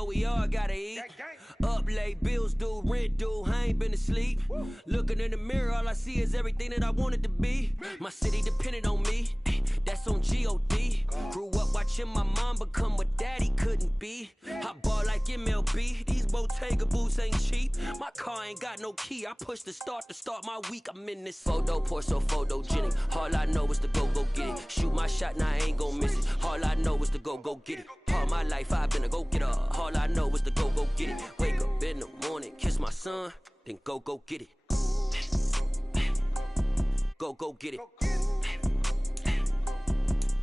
know we all gotta eat. Up late, bills due, rent due, I ain't been asleep. Looking in the mirror, all I see is everything that I wanted to be. My city depended on me, that's on G.O.D. Grew up watching my mom become what daddy couldn't be. I ball like MLB, these Bottega boots ain't cheap. My car ain't got no key, I push the start to start my week. I'm in this photo, pour so photogenic. All I know is to go get it. Shoot my shot, now I ain't gon' miss it. All I know is to go get it. All my life I've been a go-getter. All I know is to go get it. Wake up in the morning, kiss my son, then go get it. Go get it.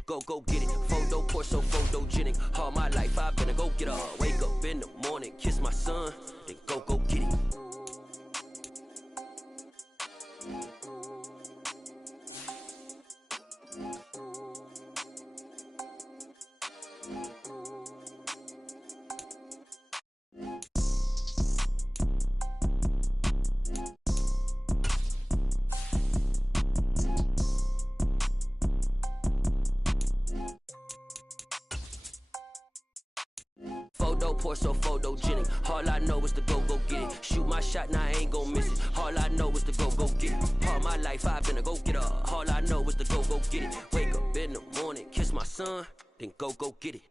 Go get it. Photo, pour so photogenic. All my life I've been a go-getter. Wake up in the morning, kiss my son, then go get it. Pour so photogenic. All I know is to go get it. Shoot my shot, now I ain't gon' miss it. All I know is to go get it. All my life I've been a go-getter. All I know is to go get it. Wake up in the morning, kiss my son, then go get it.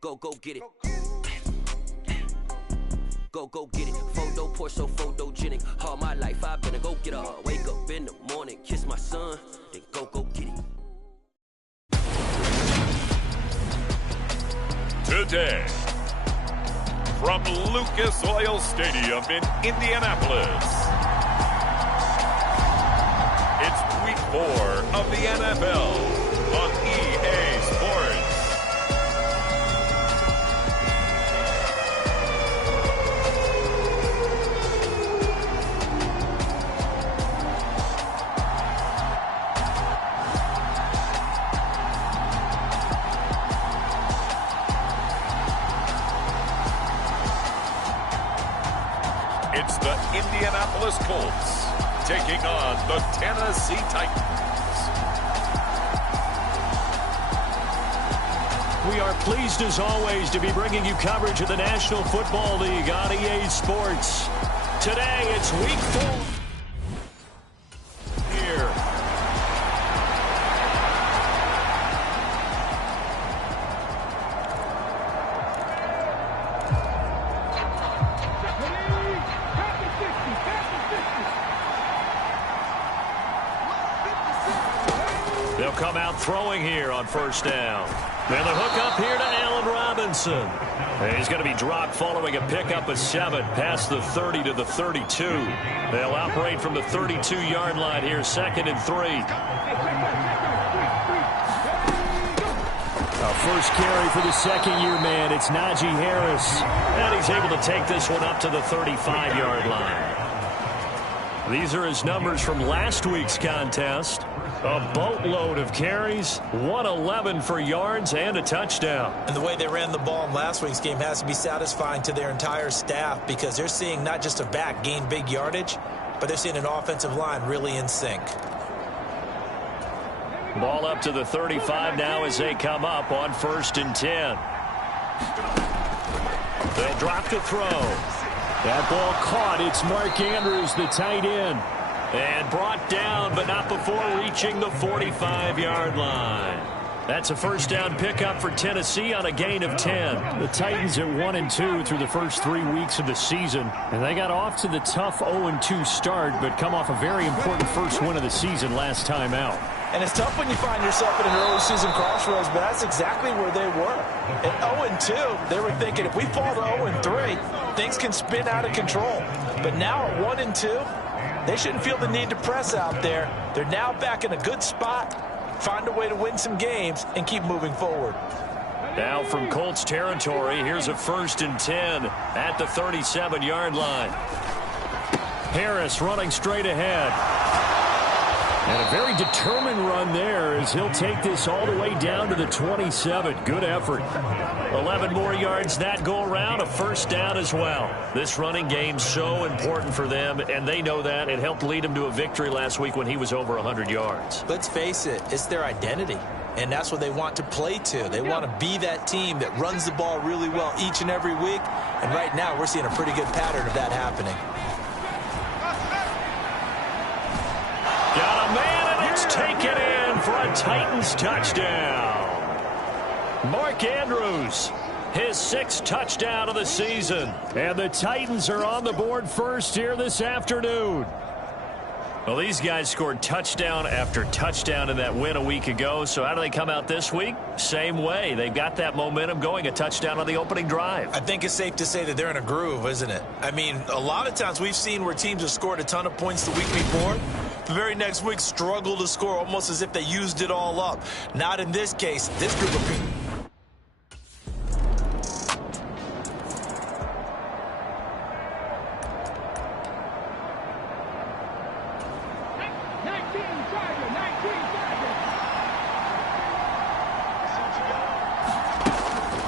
Go get it. Go get it. Photo, pour so photogenic. All my life I've been a go-getter. Wake up in the morning, kiss my son, then go get it. Today, from Lucas Oil Stadium in Indianapolis, it's Week 4 of the NFL on EA Sports. It's the Indianapolis Colts taking on the Tennessee Titans. We are pleased as always to be bringing you coverage of the National Football League on EA Sports. Today it's Week 4 here. They'll come out throwing here on first down. And the hook up here to Allen Robinson. And he's going to be dropped following a pickup of 7 past the 30 to the 32. They'll operate from the 32-yard line here, 2nd and 3. First carry for the second-year man. It's Najee Harris. And he's able to take this one up to the 35-yard line. These are his numbers from last week's contest. A boatload of carries, 111 for yards, and a touchdown. And the way they ran the ball in last week's game has to be satisfying to their entire staff because they're seeing not just a back gain big yardage, but they're seeing an offensive line really in sync. Ball up to the 35 now as they come up on 1st and 10. They'll drop to throw. That ball caught. It's Mark Andrews, the tight end. And brought down, but not before reaching the 45-yard line. That's a first down pickup for Tennessee on a gain of 10. The Titans at 1-2 through the first 3 weeks of the season. And they got off to the tough 0-2 start, but come off a very important first win of the season last time out. And it's tough when you find yourself in an early season crossroads, but that's exactly where they were. At 0-2, they were thinking if we fall to 0-3, things can spin out of control. But now at 1-2, they shouldn't feel the need to press out there. They're now back in a good spot, find a way to win some games, and keep moving forward. Now from Colts territory, here's a 1st and 10 at the 37-yard line. Harris running straight ahead. And a very determined run there as he'll take this all the way down to the 27. Good effort. 11 more yards that go around, a first down as well. This running game's so important for them, and they know that. It helped lead them to a victory last week when he was over 100 yards. Let's face it, it's their identity. and that's what they want to play to. They want to be that team that runs the ball really well each and every week, and right now we're seeing a pretty good pattern of that happening. Got a man, and it's taken in for a Titans touchdown. Mark Andrews, his 6th touchdown of the season. And the Titans are on the board first here this afternoon. Well, these guys scored touchdown after touchdown in that win a week ago. So how do they come out this week? Same way. They've got that momentum going, a touchdown on the opening drive. I think it's safe to say that they're in a groove, isn't it? I mean, a lot of times we've seen where teams have scored a ton of points the week before. The very next week struggle to score almost as if they used it all up. Not in this case. This group of people.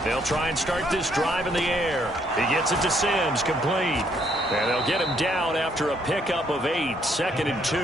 They'll try and start this drive in the air. He gets it to Sims, complete. And they'll get him down after a pickup of 8, 2nd and 2.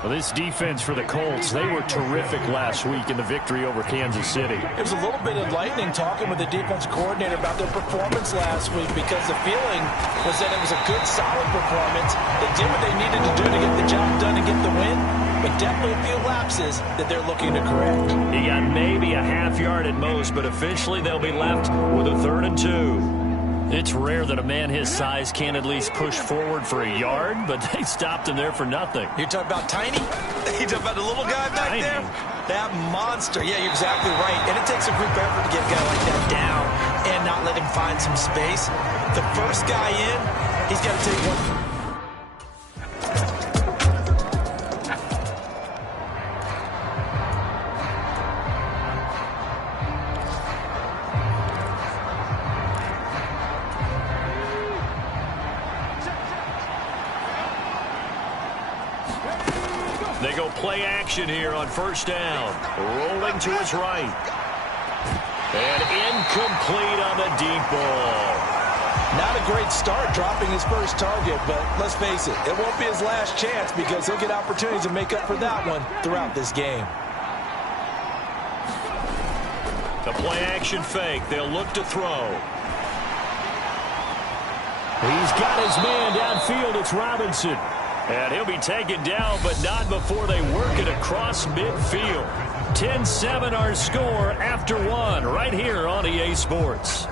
Well, this defense for the Colts, they were terrific last week in the victory over Kansas City. It was a little bit enlightening talking with the defense coordinator about their performance last week, because the feeling was that it was a good, solid performance. They did what they needed to do to get the job done and get the win, but definitely a few lapses that they're looking to correct. He got maybe a half yard at most, but officially they'll be left with a 3rd and 2. It's rare that a man his size can't at least push forward for a yard, but they stopped him there for nothing. You're talking about Tiny? You're talking about the little guy back there? That monster. Yeah, you're exactly right. And it takes a group effort to get a guy like that down and not let him find some space. The first guy in, he's got to take one. They go play action here on 1st down. Rolling to his right. And incomplete on the deep ball. Not a great start dropping his first target, but let's face it, it won't be his last chance, because he'll get opportunities to make up for that one throughout this game. The play action fake. They'll look to throw. He's got his man downfield. It's Robinson. And he'll be taken down, but not before they work it across midfield. 10-7 our score after 1 right here on EA Sports.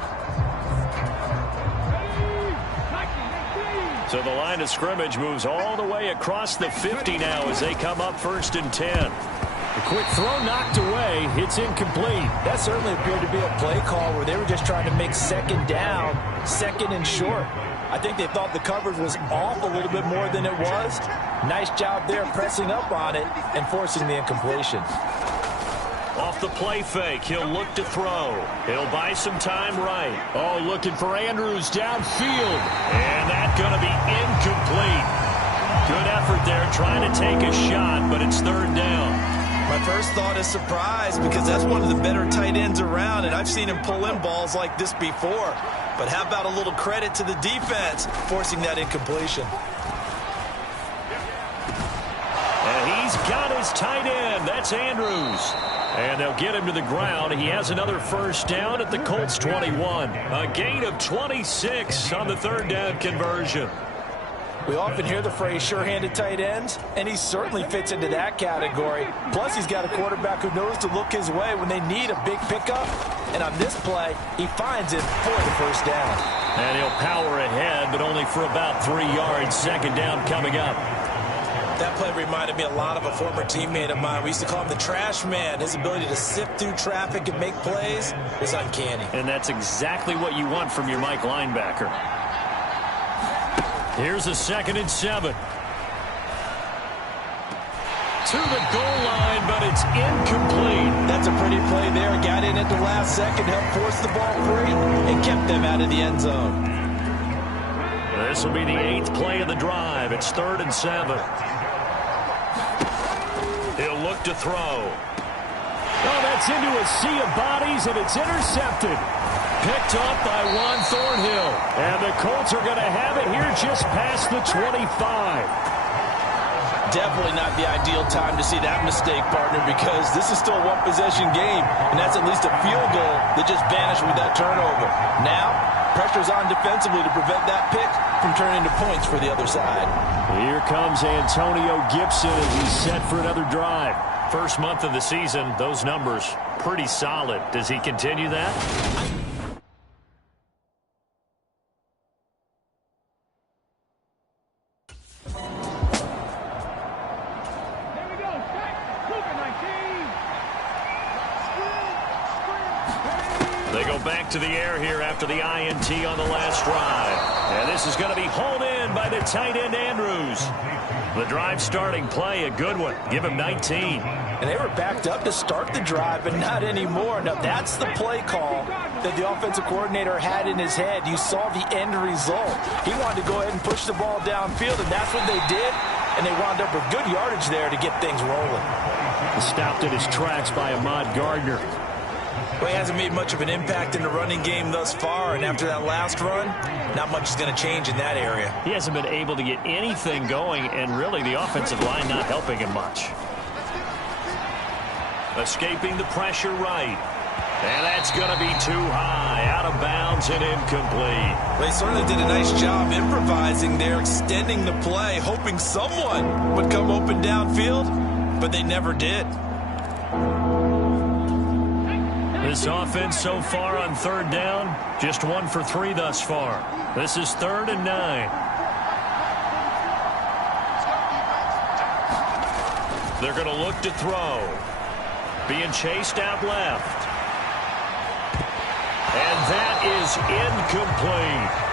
So the line of scrimmage moves all the way across the 50 now as they come up 1st and 10. A quick throw knocked away. It's incomplete. That certainly appeared to be a play call where they were just trying to make 2nd down, 2nd and short. I think they thought the coverage was off a little bit more than it was. Nice job there pressing up on it and forcing the incompletion. Off the play fake, he'll look to throw. He'll buy some time right. Oh, looking for Andrews downfield. And that's going to be incomplete. Good effort there trying to take a shot, but it's 3rd down. My first thought is surprise, because that's one of the better tight ends around, and I've seen him pull in balls like this before. But how about a little credit to the defense forcing that incompletion? And he's got his tight end. That's Andrews. And they'll get him to the ground. He has another 1st down at the Colts 21. A gain of 26 on the 3rd down conversion. We often hear the phrase sure-handed tight ends, and he certainly fits into that category. Plus, he's got a quarterback who knows to look his way when they need a big pickup. And on this play, he finds it for the 1st down. And he'll power ahead, but only for about 3 yards. 2nd down coming up. That play reminded me a lot of a former teammate of mine. We used to call him the trash man. His ability to sift through traffic and make plays was uncanny. And that's exactly what you want from your Mike linebacker. Here's a 2nd and 7. To the goal line, but it's incomplete. That's a pretty play there. Got in at the last second, helped force the ball free, and kept them out of the end zone. This will be the 8th play of the drive. It's 3rd and 7. He'll look to throw. Oh, that's into a sea of bodies, and it's intercepted. Picked up by Juan Thornhill. And the Colts are going to have it here just past the 25. Definitely not the ideal time to see that mistake, partner, because this is still a one-possession game, and that's at least a field goal that just vanished with that turnover. Now, pressure's on defensively to prevent that pick from turning into points for the other side. Here comes Antonio Gibson as he's set for another drive. First month of the season, those numbers pretty solid. Does he continue that? They go back to the air here after the INT on the last drive. And this is going to be hauled in by the tight end, Andrews. The drive starting play, a good one. Give him 19. And they were backed up to start the drive, but not anymore. Now, that's the play call that the offensive coordinator had in his head. You saw the end result. He wanted to go ahead and push the ball downfield, and that's what they did. And they wound up with good yardage there to get things rolling. Stopped in his tracks by Ahmad Gardner. Well, he hasn't made much of an impact in the running game thus far, and after that last run, not much is going to change in that area. He hasn't been able to get anything going, and really the offensive line not helping him much. Escaping the pressure right. And that's going to be too high, out of bounds and incomplete. They certainly did a nice job improvising there, extending the play, hoping someone would come open downfield, but they never did. This offense so far on third down, just 1 for 3 thus far. This is 3rd and 9. They're going to look to throw. Being chased out left. And that is incomplete.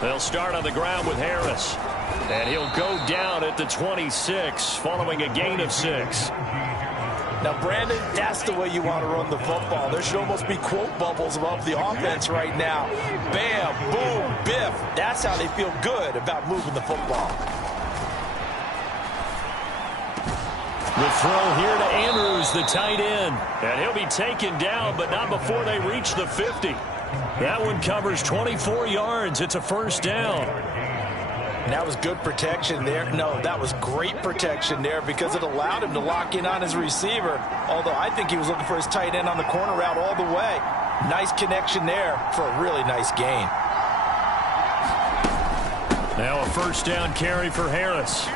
They'll start on the ground with Harris. And he'll go down at the 26 following a gain of 6. Now, Brandon, that's the way you want to run the football. There should almost be quote bubbles above the offense right now. Bam, boom, biff. That's how they feel good about moving the football. The throw here to Andrews, the tight end. And he'll be taken down, but not before they reach the 50. That one covers 24 yards. It's a first down. And that was good protection there. No, that was great protection there because it allowed him to lock in on his receiver. Although I think he was looking for his tight end on the corner route all the way. Nice connection there for a really nice gain. Now a first down carry for Harris.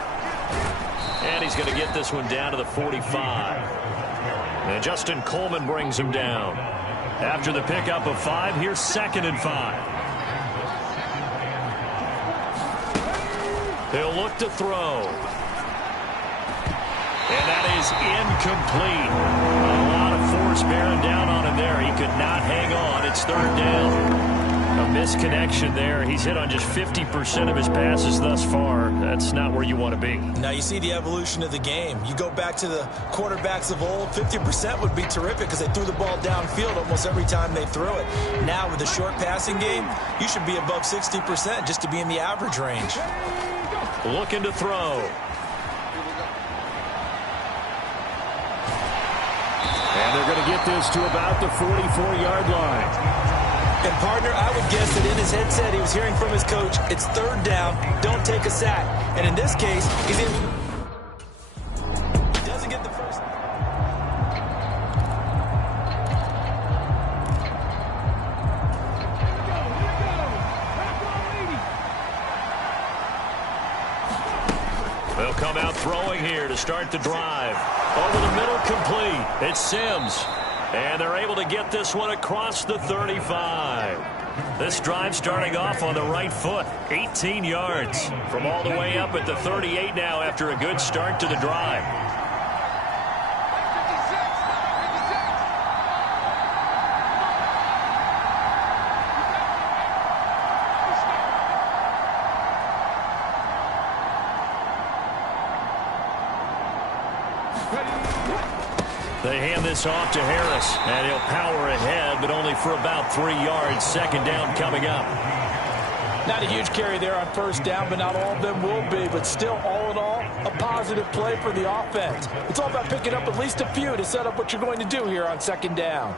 And he's going to get this one down to the 45. And Justin Coleman brings him down. After the pickup of 5, here's 2nd and 5. He'll look to throw. And that is incomplete. A lot of force bearing down on him there. He could not hang on. It's 3rd down. A misconnection there. He's hit on just 50% of his passes thus far. That's not where you want to be. Now you see the evolution of the game. You go back to the quarterbacks of old, 50% would be terrific because they threw the ball downfield almost every time they threw it. Now with the short passing game, you should be above 60% just to be in the average range. Looking to throw. And they're going to get this to about the 44-yard line. And, partner, I would guess that in his headset he was hearing from his coach, it's 3rd down, don't take a sack. And in this case, he's in. He doesn't get the first. They'll come out throwing here to start the drive. Over the middle, complete. It's Sims. And they're able to get this one across the 35. This drive starting off on the right foot. 18 yards from all the way up at the 38 now after a good start to the drive. They hand this off to Harris, and he'll power ahead, but only for about 3 yards. 2nd down coming up. Not a huge carry there on first down, but not all of them will be. But still, all in all, a positive play for the offense. It's all about picking up at least a few to set up what you're going to do here on second down.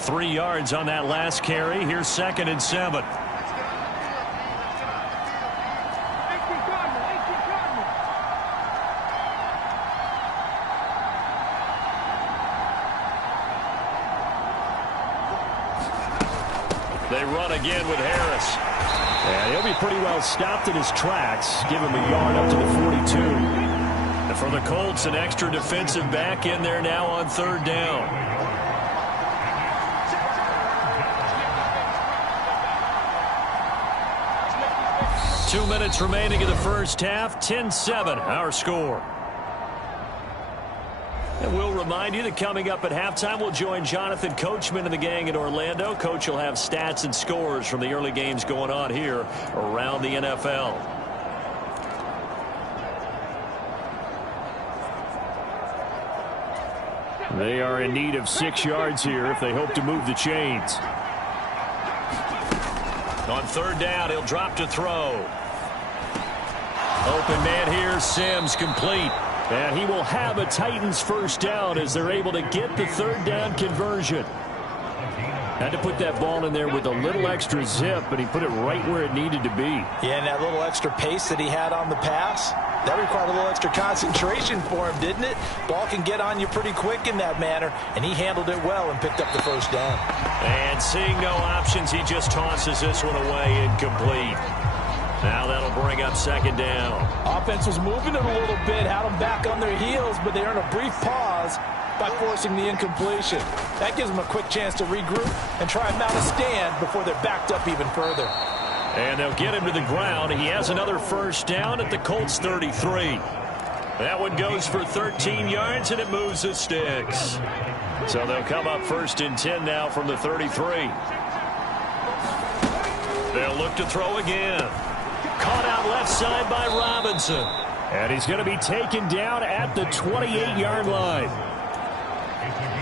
3 yards on that last carry. Here's 2nd and 7. They run again with Harris. And he'll be pretty well stopped in his tracks. Give him a yard up to the 42. And for the Colts, an extra defensive back in there now on 3rd down. Two minutes remaining in the first half. 10-7, our score. And we'll remind you that coming up at halftime, we'll join Jonathan Coachman and the gang in Orlando. Coach will have stats and scores from the early games going on here around the NFL. They are in need of 6 yards here if they hope to move the chains. On 3rd down, he'll drop to throw. Open man here, Sims, complete. And he will have a Titans first down as they're able to get the 3rd down conversion. Had to put that ball in there with a little extra zip, but he put it right where it needed to be. Yeah, and that little extra pace that he had on the pass, that required a little extra concentration for him, didn't it? Ball can get on you pretty quick in that manner, and he handled it well and picked up the first down. And seeing no options, he just tosses this one away, incomplete. Now that'll bring up 2nd down. Offense was moving it a little bit, had them back on their heels, but they earned a brief pause by forcing the incompletion. That gives them a quick chance to regroup and try and mount a stand before they're backed up even further. And they'll get him to the ground. He has another first down at the Colts 33. That one goes for 13 yards, and it moves the sticks. So they'll come up 1st and 10 now from the 33. They'll look to throw again. Caught out left side by Robinson. And he's going to be taken down at the 28-yard line.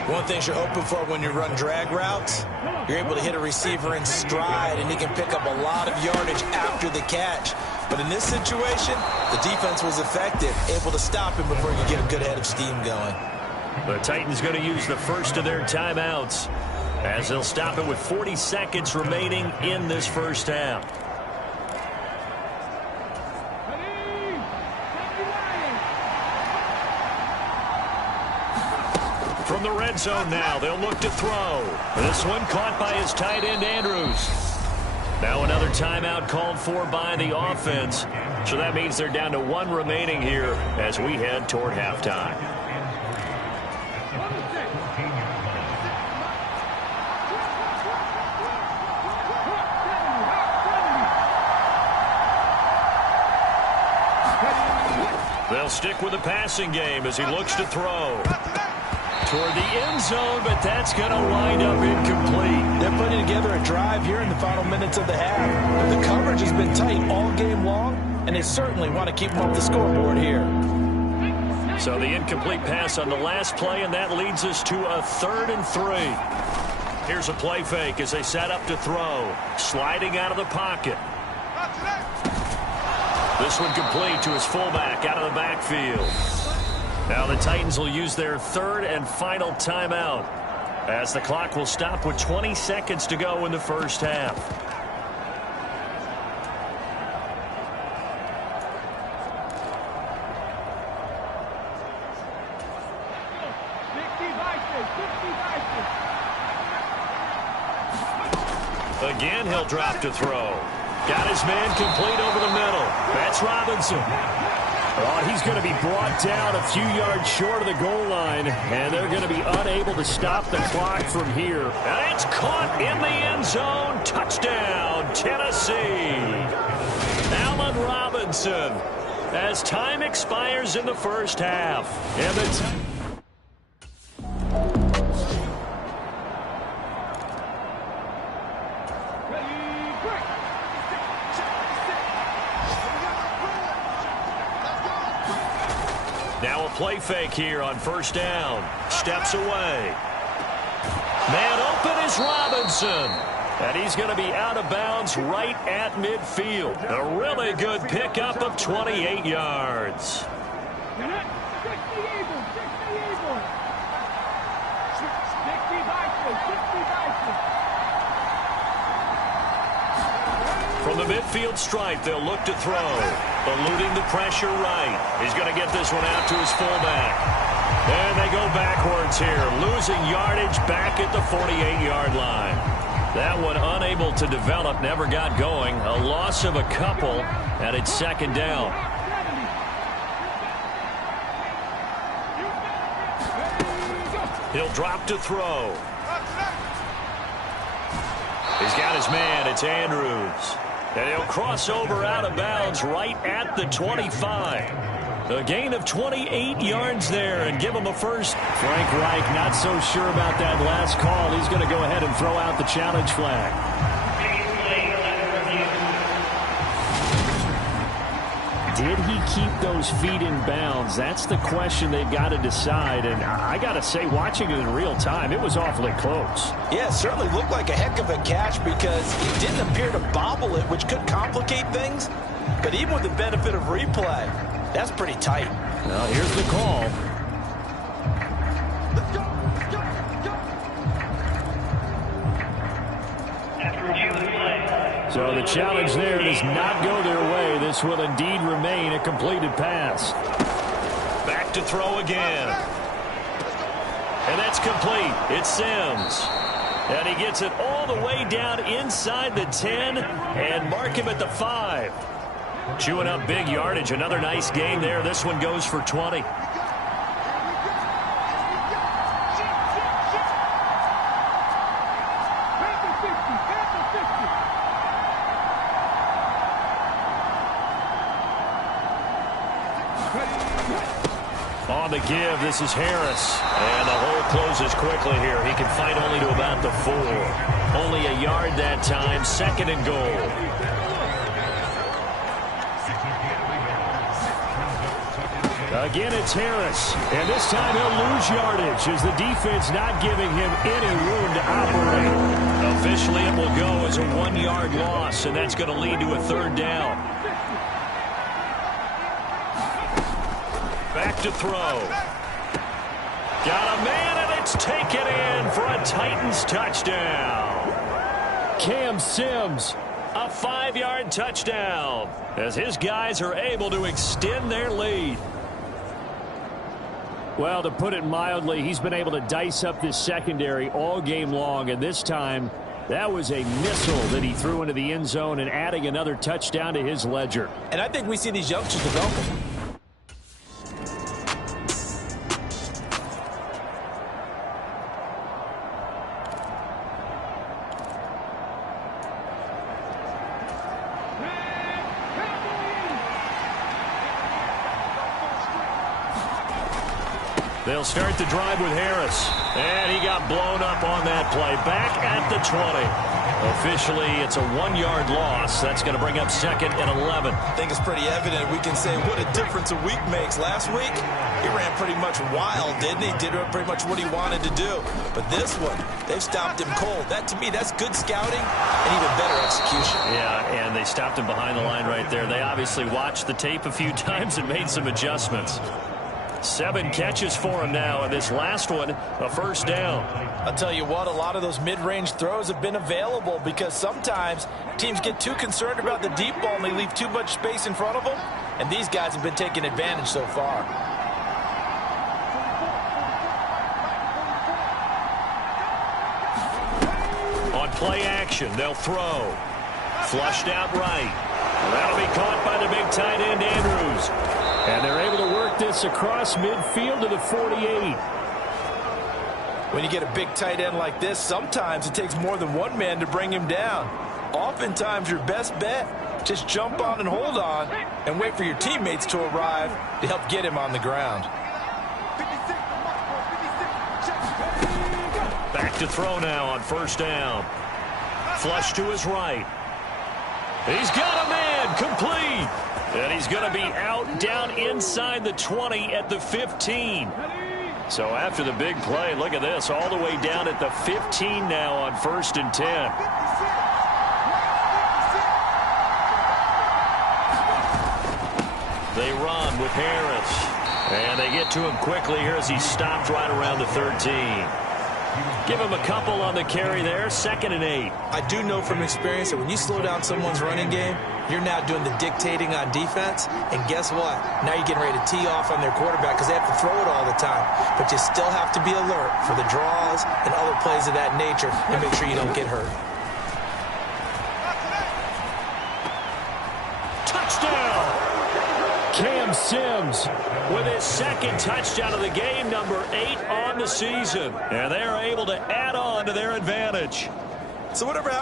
One thing you're hoping for when you run drag routes, you're able to hit a receiver in stride, and he can pick up a lot of yardage after the catch. But in this situation, the defense was effective, able to stop him before he could get a good head of steam going. The Titans going to use the first of their timeouts as they'll stop it with 40 seconds remaining in this first half. From the red zone now, they'll look to throw. This one caught by his tight end, Andrews. Now another timeout called for by the offense. So that means they're down to 1 remaining here as we head toward halftime. They'll stick with the passing game as he looks to throw. Toward the end zone, but that's going to wind up incomplete. They're putting together a drive here in the final minutes of the half. But the coverage has been tight all game long, and they certainly want to keep them off the scoreboard here. So the incomplete pass on the last play, and that leads us to a 3rd and 3. Here's a play fake as they set up to throw. Sliding out of the pocket. This one complete to his fullback out of the backfield. Now the Titans will use their 3rd and final timeout as the clock will stop with 20 seconds to go in the first half. Again, he'll drop to throw. Got his man complete over the middle. That's Robinson. Oh, he's going to be brought down a few yards short of the goal line, and they're going to be unable to stop the clock from here. And it's caught in the end zone. Touchdown, Tennessee. Allen Robinson as time expires in the first half. And the Now a play fake here on first down. Steps away. Man open is Robinson. And he's going to be out of bounds right at midfield. A really good pickup of 28 yards. From the midfield stripe, they'll look to throw. Eluding the pressure right. He's going to get this one out to his fullback. And they go backwards here, losing yardage back at the 48-yard line. That one unable to develop, never got going. A loss of a couple, and it's second down. He'll drop to throw. He's got his man. It's Andrews. And he'll cross over out of bounds right at the 25. A gain of 28 yards there and give him a first. Frank Reich not so sure about that last call. He's going to go ahead and throw out the challenge flag. Did he keep those feet in bounds? That's the question they've got to decide. And I got to say, watching it in real time, it was awfully close. Yeah, it certainly looked like a heck of a catch because he didn't appear to bobble it, which could complicate things. But even with the benefit of replay, that's pretty tight. Well, here's the call. So the challenge there does not go their way. This will indeed remain a completed pass. Back to throw again. And that's complete. It's Sims. And he gets it all the way down inside the 10 and mark him at the 5. Chewing up big yardage. Another nice gain there. This one goes for 20. On the give, this is Harris. And the hole closes quickly here. He can fight only to about the 4. Only a yard that time. Second and goal. Again, it's Harris. And this time he'll lose yardage as the defense not giving him any room to operate. Officially, it will go as a 1-yard loss, and that's going to lead to a third down. Back to throw. Got a man, and it's taken in for a Titans touchdown. Cam Sims. A 5-yard touchdown as his guys are able to extend their lead. Well, to put it mildly, he's been able to dice up this secondary all game long, and this time that was a missile that he threw into the end zone and adding another touchdown to his ledger. And I think we see these youngsters developing. They'll start the drive with Harris. And he got blown up on that play. Back at the 20. Officially, it's a 1-yard loss. That's going to bring up second and 11. I think it's pretty evident. We can say what a difference a week makes. Last week, he ran pretty much wild, didn't he? Did pretty much what he wanted to do. But this one, they've stopped him cold. That, to me, that's good scouting and even better execution. Yeah, and they stopped him behind the line right there. They obviously watched the tape a few times and made some adjustments. 7 catches for him now, and this last one, a first down. I'll tell you what, a lot of those mid-range throws have been available because sometimes teams get too concerned about the deep ball and they leave too much space in front of them, and these guys have been taking advantage so far. On play action, they'll throw. Flushed out right. That'll be caught by the big tight end, Andrews. And they're able to work this across midfield to the 48. When you get a big tight end like this, sometimes it takes more than one man to bring him down. Oftentimes, your best bet, just jump on and hold on and wait for your teammates to arrive to help get him on the ground. Back to throw now on first down. Flush to his right. He's got a man, complete. And he's going to be out down inside the 20 at the 15. So after the big play, look at this, all the way down at the 15 now on 1st and 10. They run with Harris. And they get to him quickly here as he stopped right around the 13. Give him a couple on the carry there, 2nd and 8. I do know from experience that when you slow down someone's running game, you're now doing the dictating on defense. And guess what? Now you're getting ready to tee off on their quarterback because they have to throw it all the time. But you still have to be alert for the draws and other plays of that nature and make sure you don't get hurt. Touchdown! Cam Sims with his 2nd touchdown of the game, number 8 on the season. And they are able to add on to their advantage. So whatever happened